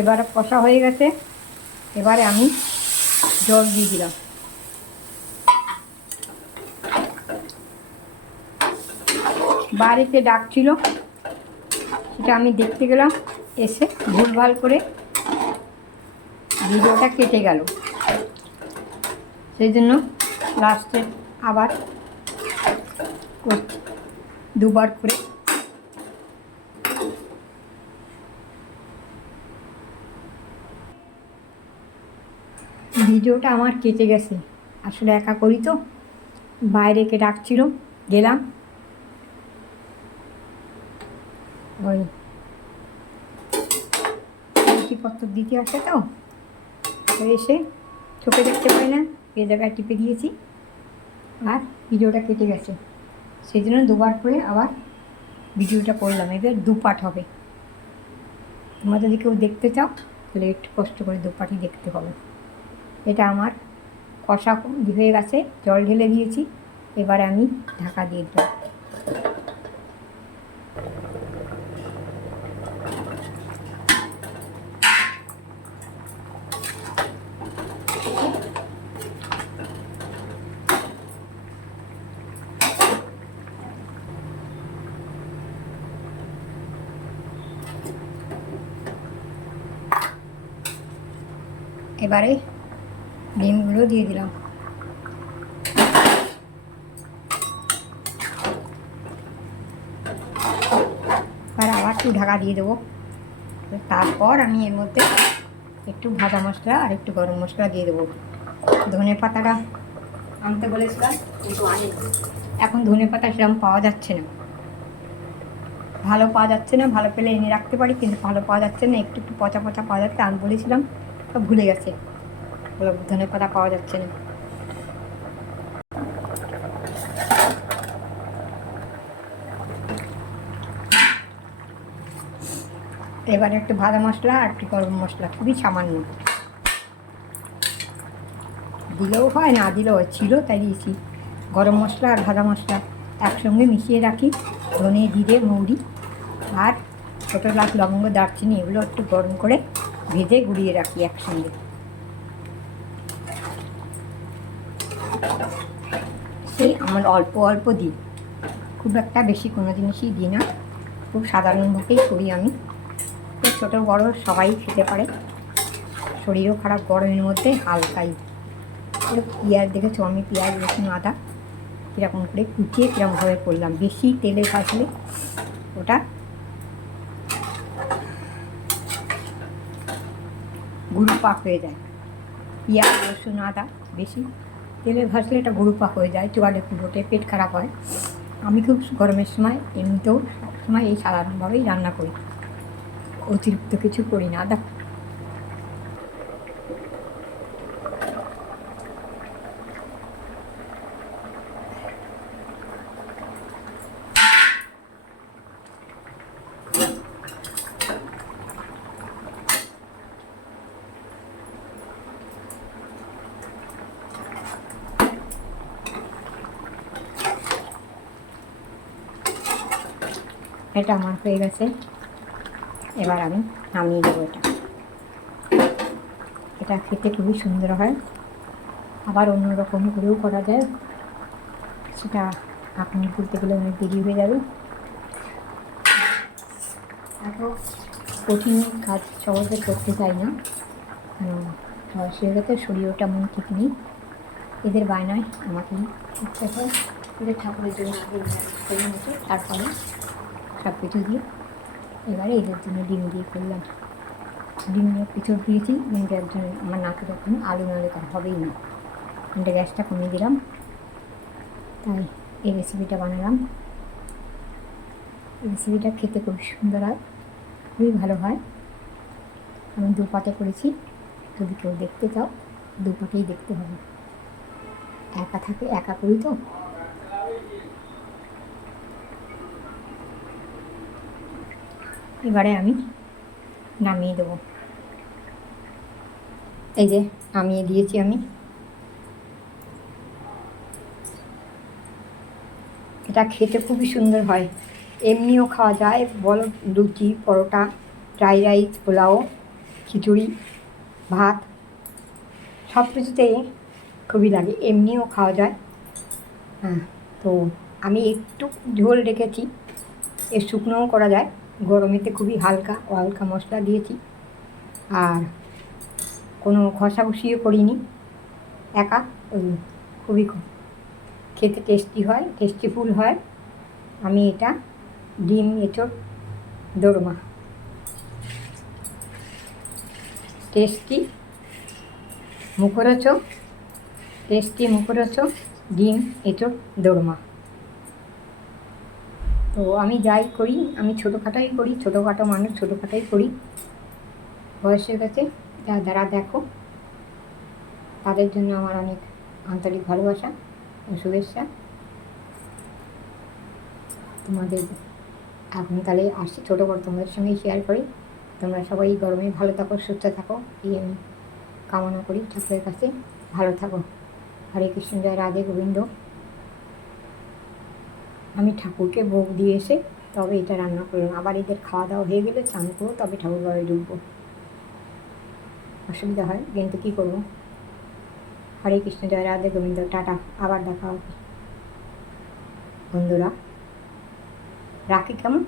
এবারে কষা হয়ে গেছে। এবারে আমি জল দিয়ে দিলাম। বাড়িতে ডাকছিল সেটা আমি দেখতে গেলাম, এসে ভুলভাল করে ভিডিওটা কেটে গেল। সেই জন্য লাস্টে আবার দুবার করে ভিডিওটা আমার কেটে গেছে। আসলে একা করি তো। বাইরে কে ডাকছিল, গেলাম। ওই। জিনিসপত্র দিতে আসে তো। এসে চোখে দেখতে পাই না, এ জায়গায় টিপে দিয়েছি। আর ভিডিওটা কেটে গেছে। সেই জন্য দুবার করে আবার ভিডিওটা করলাম। এবার দু পার্ট হবে। তোমরা যদি কেউ দেখতে চাও, তাহলে একটু কষ্ট করে দু পার্টই দেখতে হবে। এটা আমার কষা হয়ে গেছে জল ঢেলে দিয়েছি এবার আমি ঢাকা দিয়ে দিলাম এবারে ডিমগুলো দিয়ে দিলাম। আর আবার একটু ঢাকা দিয়ে দেবো। তারপর আমি এর মধ্যে একটু ভাজা মশলা আর একটু গরম মশলা দিয়ে দেবো। ধনে পাতাটা আনতে বলেছিলাম এখন ধনে পাতা সেরকম পাওয়া যাচ্ছে না। ভালো পাওয়া যাচ্ছে না, ভালো পেলে এনে রাখতে পারি, কিন্তু ভালো পাওয়া যাচ্ছে না, একটু একটু পচা পচা পাওয়া যাচ্ছে, আমি বলেছিলাম সব ভুলে গেছে। ধনে পাতা পাওয়া যাচ্ছে না। এবারে একটু ভাজা মশলা আর একটু গরম মশলা, খুবই সামান্য। দিলেও হয়, না দিলেও ছিল তাই দিয়েছি। গরম মশলা আর ভাজা মশলা একসঙ্গে মিশিয়ে রাখি, ধনে, জিরে, মৌরি আর ছোটো লাখ লবঙ্গ, দারচিনি, এগুলো একটু গরম করে ভেজে গুঁড়িয়ে রাখি একসঙ্গে। সেই আমার অল্প অল্প দিই। খুব একটা বেশি কোনো জিনিসই দিই না। খুব সাধারণভাবেই করি আমি। ছোটো বড় সবাই খেতে পারে। শরীরও খারাপ, গরমের মধ্যে হালকাই। পেঁয়াজ দেখেছ? আমি পেঁয়াজ, রসুন, আদা কীরকম করে কুচিয়ে কীরকমভাবে করলাম। বেশি তেলে ভাজলে ওটা গুঁড়ো পাক হয়ে যায়। পেঁয়াজ, রসুন, আদা বেশি তেলে ভাসলে এটা গরুপা হয়ে যায় চোয়ালে পুরোটে পেট খারাপ হয়। আমি খুব গরমের সময়, এমনিতেও সবসময় এই সাধারণভাবেই রান্না করি। অতিরিক্ত কিছু করি না। আদা এটা আমার হয়ে গেছে। এবার আমি নামিয়ে দেবো এটা। এটা খেতে খুবই সুন্দর হয়। আবার অন্য রকম করেও করা যায়। সেটা আপনি বলতে গেলে অনেক দেরি হয়ে যাবে। এত কঠিন কাজ সহজে করতে চাই না। বয়স হয়ে গেছে, শরীরও ঠিক নেই। এদের বায়নায় আমাকে করতে হয়। এদের ঠাকুরের জন্য তারপরে সব কিছু দিয়ে এবারে এদের জন্য ডিম দিয়ে করলাম। ডিম দিয়ে কিছু দিয়েছি কিন্তু একজন আমার নাকের এখন আলু নালে তার হবেই না। এটা গ্যাসটা কমিয়ে দিলাম। তাই এই রেসিপিটা বানালাম। এই রেসিপিটা খেতে খুব সুন্দর হয়, খুবই ভালো হয়। আমি দু পাটে করেছি, যদি কেউ দেখতে চাও, দু পাটেই দেখতে হবে। একা থাকে, একা করি তো? এবারে আমি নামিয়ে দেবো। এই যে, নামিয়ে দিয়েছি আমি। এটা খেতে খুবই সুন্দর হয়। এমনিও খাওয়া যায়। বলো, লুচি, পরোটা ফ্রাই রাইস, পোলাও, খিচুড়ি, ভাত সব কিছুতেই খুবই লাগে। এমনিও খাওয়া যায়। হ্যাঁ তো আমি একটু ঝোল রেখেছি। এর শুকনোও করা যায়। গরমেতে খুবই হালকা হালকা মশলা দিয়েছি। আর কোনো ঘষাঘষিও করিনি। একা, ওই খুবই খেতে টেস্টি হয় টেস্টিফুল হয়। আমি এটা ডিম এঁচোড় দোরমা। টেস্টি মুখরোচক টেস্টি মুখরোচক ডিম এঁচোড় দোরমা। তো আমি যাই করি, আমি ছোটোখাটোই করি, ছোটোখাটো মানুষ ছোটোখাটোই করি। বয়সের কাছে যা যারা দেখো, তাদের জন্য আমার অনেক আন্তরিক ভালোবাসা ও শুভেচ্ছা। তোমাদের এখন তাহলে আসছি ছোটো বড় তোমাদের সঙ্গেই শেয়ার করি। তোমরা সবাই গরমে ভালো থাকো, সুস্থ থাকো, এই আমি কামনা করি ঠাকুরের কাছে। ভালো থাকো। হরে কৃষ্ণ, জয় রাধে গোবিন্দ। আমি ঠাকুরকে ভোগ দিয়ে এসে তবে এটা রান্না করলাম। আবার এদের খাওয়া দাওয়া হয়ে গেলে চান করব, তবে ঠাকুর ঘরে ঢুকবো। অসুবিধা হয় কিন্তু কী করব? হরে কৃষ্ণ, জয় রাধে গোবিন্দ, টাটা, আবার দেখা হবে। বন্ধুরা, রাখি কেমন?